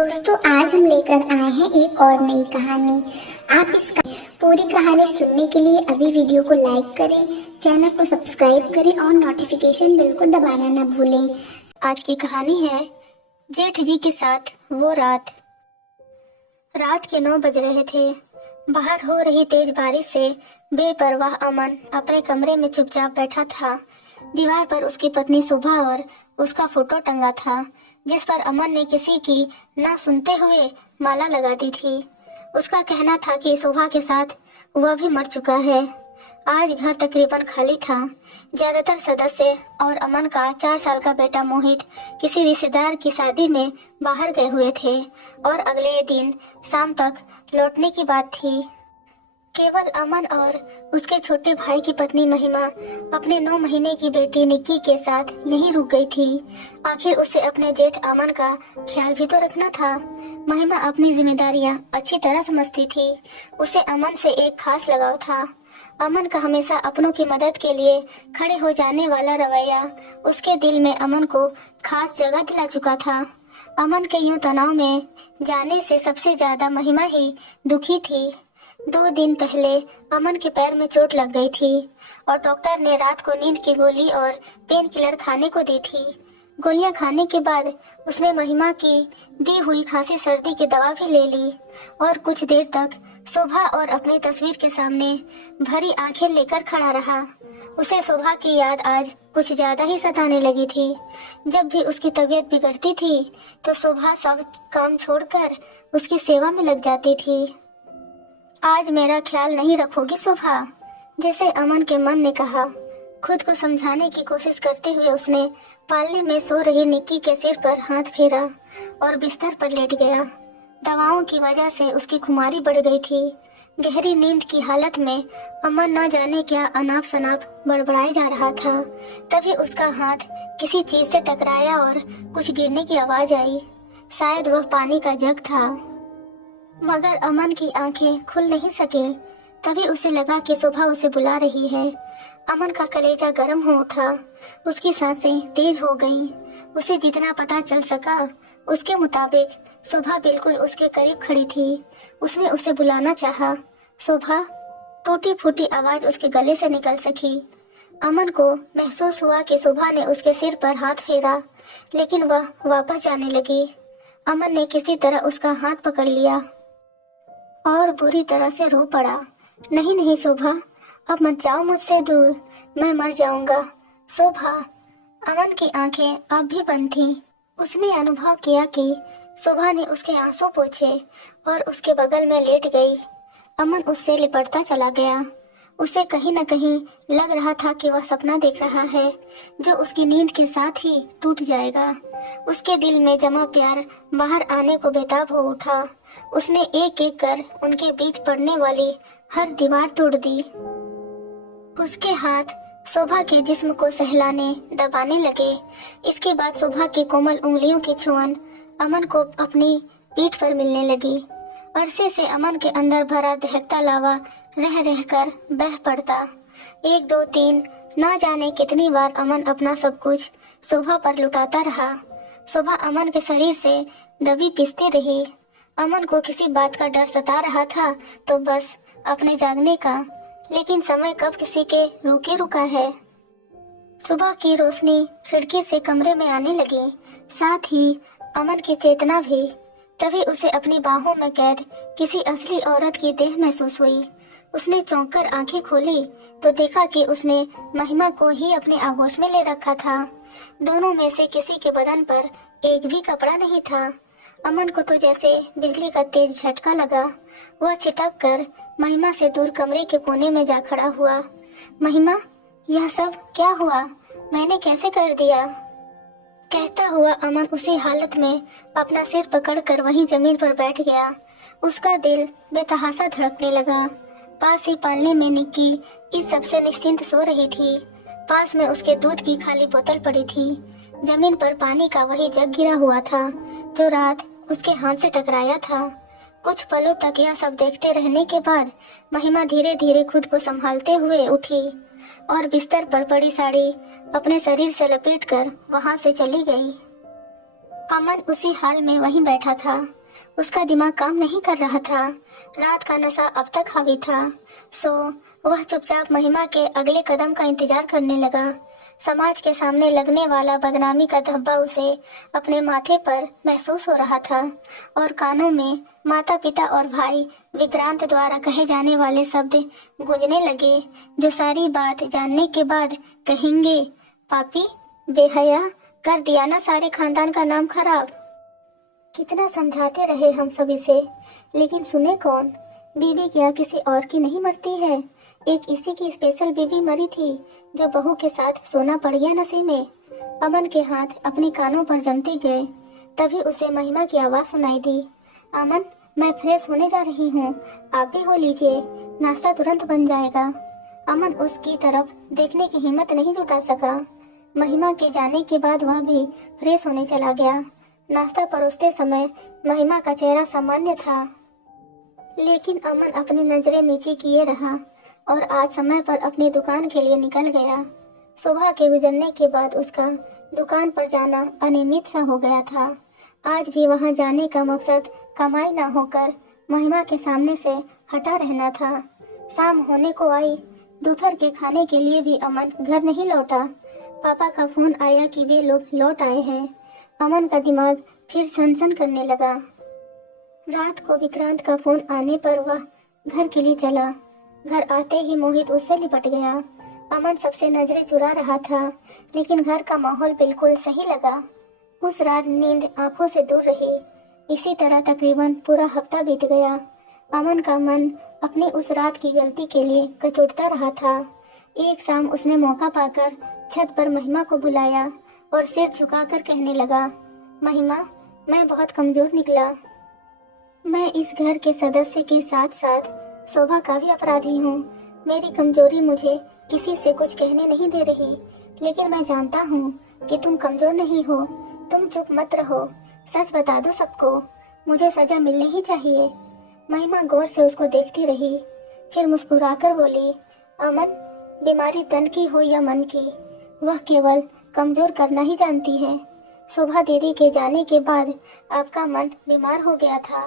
दोस्तों, आज हम लेकर आए हैं एक और नई कहानी। आप इस पूरी कहानी सुनने के लिए अभी वीडियो को लाइक करें, चैनल को सब्सक्राइब करें और नोटिफिकेशन बेल को दबाना न भूलें। आज की कहानी है जेठ जी के साथ वो रात। रात के 9 बज रहे थे। बाहर हो रही तेज बारिश से बेपरवाह अमन अपने कमरे में चुपचाप बैठा था। दीवार पर उसकी पत्नी शोभा और उसका फोटो टंगा था, जिस पर अमन ने किसी की ना सुनते हुए माला लगा दी थी। उसका कहना था कि शोभा के साथ वह भी मर चुका है। आज घर तकरीबन खाली था। ज्यादातर सदस्य और अमन का 4 साल का बेटा मोहित किसी रिश्तेदार की शादी में बाहर गए हुए थे और अगले दिन शाम तक लौटने की बात थी। केवल अमन और उसके छोटे भाई की पत्नी महिमा अपने 9 महीने की बेटी निक्की के साथ यहीं रुक गई थी। आखिर उसे अपने जेठ अमन का ख्याल भी तो रखना था। महिमा अपनी जिम्मेदारियां अच्छी तरह समझती थी। उसे अमन से एक खास लगाव था। अमन का हमेशा अपनों की मदद के लिए खड़े हो जाने वाला रवैया उसके दिल में अमन को खास जगह दिला चुका था। अमन के यूं तनाव में जाने से सबसे ज्यादा महिमा ही दुखी थी। 2 दिन पहले अमन के पैर में चोट लग गई थी और डॉक्टर ने रात को नींद की गोली और पेन किलर खाने को दी थी। गोलियां खाने के बाद उसने महिमा की दी हुई खांसी सर्दी की दवा भी ले ली और कुछ देर तक शोभा और अपनी तस्वीर के सामने भरी आंखें लेकर खड़ा रहा। उसे शोभा की याद आज कुछ ज्यादा ही सताने लगी थी। जब भी उसकी तबीयत बिगड़ती थी तो शोभा सब काम छोड़कर उसकी सेवा में लग जाती थी। आज मेरा ख्याल नहीं रखोगी शोभा, जैसे अमन के मन ने कहा। खुद को समझाने की कोशिश करते हुए उसने पालने में सो रही निक्की के सिर पर हाथ फेरा और बिस्तर पर लेट गया। दवाओं की वजह से उसकी खुमारी बढ़ गई थी। गहरी नींद की हालत में अमन न जाने क्या अनाप शनाप बड़बड़ाए जा रहा था। तभी उसका हाथ किसी चीज से टकराया और कुछ गिरने की आवाज आई। शायद वह पानी का जग था, मगर अमन की आंखें खुल नहीं सके। तभी उसे लगा कि शोभा उसे बुला रही है। अमन का कलेजा गर्म हो उठा। उसकी सांसें तेज हो गईं। उसे जितना पता चल सका उसके मुताबिक शोभा बिल्कुल उसके करीब खड़ी थी। उसने उसे बुलाना चाहा। शोभा, टूटी फूटी आवाज उसके गले से निकल सकी। अमन को महसूस हुआ कि शोभा ने उसके सिर पर हाथ फेरा, लेकिन वह वापस जाने लगी। अमन ने किसी तरह उसका हाथ पकड़ लिया और बुरी तरह से रो पड़ा। नहीं नहीं शोभा, अब मत जाओ मुझसे दूर, मैं मर जाऊंगा। शोभा। अमन की आंखें अब भी बंद थीं। उसने अनुभव किया कि शोभा ने उसके आंसू पोंछे और उसके बगल में लेट गई। अमन उससे लिपटता चला गया। उसे कहीं न कहीं लग रहा था कि वह सपना देख रहा है जो उसकी नींद के साथ ही टूट जाएगा। उसके दिल में जमा प्यार बाहर आने को बेताब हो उठा। उसने एक एक कर उनके बीच पड़ने वाली हर दीवार तोड़ दी। उसके हाथ शोभा के जिस्म को सहलाने दबाने लगे। इसके बाद शोभा की कोमल उंगलियों की छुअन अमन को अपनी पीठ पर मिलने लगी। अरसे से अमन के अंदर भरा दहकता लावा रह रहकर बह पड़ता। 1 2 3 ना जाने कितनी बार अमन अपना सब कुछ शोभा पर लुटाता रहा। शोभा अमन के शरीर से दबी पिसती रही। अमन को किसी बात का डर सता रहा था तो बस अपने जागने का, लेकिन समय कब किसी के रुके रुका है। सुबह की रोशनी खिड़की से कमरे में आने लगी, साथ ही अमन की चेतना भी। तभी उसे अपनी बाहों में कैद किसी असली औरत की देह महसूस हुई। उसने चौंक कर आंखें खोली तो देखा कि उसने महिमा को ही अपने आगोश में ले रखा था। दोनों में से किसी के बदन पर एक भी कपड़ा नहीं था। अमन को तो जैसे बिजली का तेज झटका लगा। वह छिटक कर महिमा से दूर कमरे के कोने में जा खड़ा हुआ। महिमा, यह सब क्या हुआ? मैंने कैसे कर दिया? कहता हुआ अमन उसी हालत में अपना सिर पकड़कर वहीं जमीन पर बैठ गया। उसका दिल बेतहासा धड़कने लगा। पास ही पालने में निक्की इस सबसे निश्चिंत सो रही थी। पास में उसके दूध की खाली बोतल पड़ी थी। जमीन पर पानी का वही जग गिरा हुआ था जो रात उसके हाथ से टकराया था। कुछ पलों तक यह सब देखते रहने के बाद महिमा धीरे धीरे खुद को संभालते हुए उठी और बिस्तर पर पड़ी साड़ी अपने शरीर से लपेटकर वहां से चली गई। अमन उसी हाल में वहीं बैठा था। उसका दिमाग काम नहीं कर रहा था। रात का नशा अब तक हावी था। सो वह चुपचाप महिमा के अगले कदम का इंतजार करने लगा। समाज के सामने लगने वाला बदनामी का धब्बा उसे अपने माथे पर महसूस हो रहा था और कानों में माता पिता और भाई विक्रांत द्वारा कहे जाने वाले शब्द गूंजने लगे, जो सारी बात जानने के बाद कहेंगे, पापी, बेहया, कर दिया ना सारे खानदान का नाम खराब। कितना समझाते रहे हम सब इसे, लेकिन सुने कौन। बीवी क्या किसी और की नहीं मरती है। एक इसी की स्पेशल बीवी मरी थी, जो बहू के साथ सोना पड़ गया नशे में। अमन के हाथ अपने कानों पर जमते गए। तभी उसे महिमा की आवाज सुनाई दी, अमन, मैं फ्रेश होने जा रही हूँ, आप भी हो लीजिए, नाश्ता तुरंत बन जाएगा। अमन उसकी तरफ देखने की हिम्मत नहीं जुटा सका। महिमा के जाने के बाद वह भी फ्रेश होने चला गया। नाश्ता परोसते समय महिमा का चेहरा सामान्य था, लेकिन अमन अपनी नजरें नीचे किए रहा और आज समय पर अपनी दुकान के लिए निकल गया। सुबह के गुजरने के बाद उसका दुकान पर जाना अनियमित सा हो गया था। आज भी वहां जाने का मकसद कमाई ना होकर महिमा के सामने से हटा रहना था। शाम होने को आई। दोपहर के खाने के लिए भी अमन घर नहीं लौटा। पापा का फोन आया कि वे लोग लौट आए हैं। अमन का दिमाग फिर सनसन करने लगा। रात को विक्रांत का फोन आने पर वह घर के लिए चला। घर आते ही मोहित उससे लिपट गया। अमन सबसे नजरें चुरा रहा था, लेकिन घर का माहौल बिल्कुल सही लगा। उस रात नींद आंखों से दूर रही। इसी तरह तकरीबन पूरा हफ्ता बीत गया। अमन का मन अपनी उस रात की गलती के लिए कचोटता रहा था। एक शाम उसने मौका पाकर छत पर महिमा को बुलाया और सिर झुकाकर कहने लगा, महिमा, मैं बहुत कमजोर निकला। मैं इस घर के सदस्य के साथ साथ शोभा का भी अपराधी हूँ। मेरी कमजोरी मुझे किसी से कुछ कहने नहीं दे रही, लेकिन मैं जानता हूँ कि तुम कमजोर नहीं हो। तुम चुप मत रहो, सच बता दो सबको, मुझे सजा मिलनी ही चाहिए। महिमा गौर से उसको देखती रही, फिर मुस्कुराकर बोली, अमन, बीमारी तन की हो या मन की, वह केवल कमजोर करना ही जानती है। शोभा दीदी के जाने के बाद आपका मन बीमार हो गया था।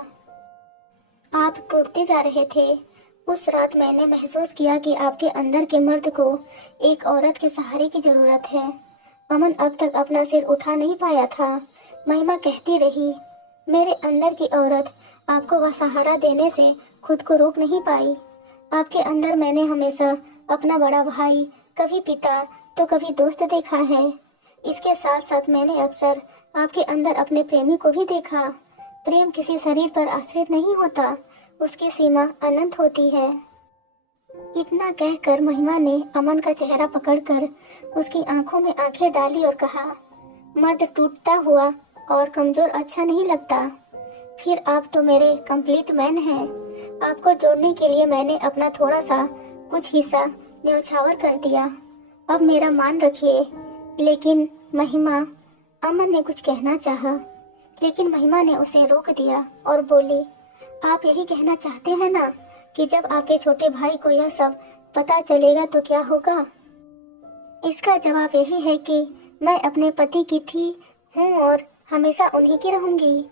आप टूटते जा रहे थे। उस रात मैंने महसूस किया कि आपके अंदर के मर्द को एक औरत के सहारे की जरूरत है। अमन अब तक अपना सिर उठा नहीं पाया था। महिमा कहती रही, मेरे अंदर की औरत आपको वह सहारा देने से खुद को रोक नहीं पाई। आपके अंदर मैंने हमेशा अपना बड़ा भाई, कभी पिता तो कभी दोस्त देखा है। इसके साथ साथ मैंने अक्सर आपके अंदर अपने प्रेमी को भी देखा। प्रेम किसी शरीर पर आश्रित नहीं होता, उसकी सीमा अनंत होती है। इतना कहकर महिमा ने अमन का चेहरा पकड़कर उसकी आंखों में आंखें डाली और कहा, मर्द टूटता हुआ और कमजोर अच्छा नहीं लगता। फिर आप तो मेरे कंप्लीट मैन हैं। आपको जोड़ने के लिए मैंने अपना थोड़ा सा कुछ हिस्सा न्यौछावर कर दिया। अब मेरा मान रखिए। लेकिन महिमा, अमन ने कुछ कहना चाहा, लेकिन महिमा ने उसे रोक दिया और बोली, आप यही कहना चाहते हैं ना कि जब आपके छोटे भाई को यह सब पता चलेगा तो क्या होगा? इसका जवाब यही है कि मैं अपने पति की थी, हूँ और हमेशा उन्हीं की रहूंगी।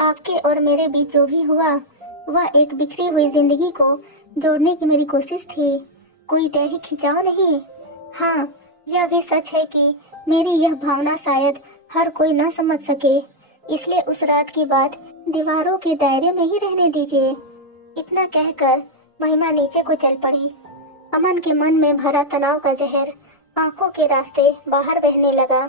आपके और मेरे बीच जो भी हुआ वह एक बिखरी हुई जिंदगी को जोड़ने की मेरी कोशिश थी, कोई दैहिक खिंचाव नहीं। हाँ, यह भी सच है कि मेरी यह भावना शायद हर कोई न समझ सके, इसलिए उस रात की बात दीवारों के दायरे में ही रहने दीजिए। इतना कहकर महिमा नीचे को चल पड़ी। अमन के मन में भरा तनाव का जहर आंखों के रास्ते बाहर बहने लगा।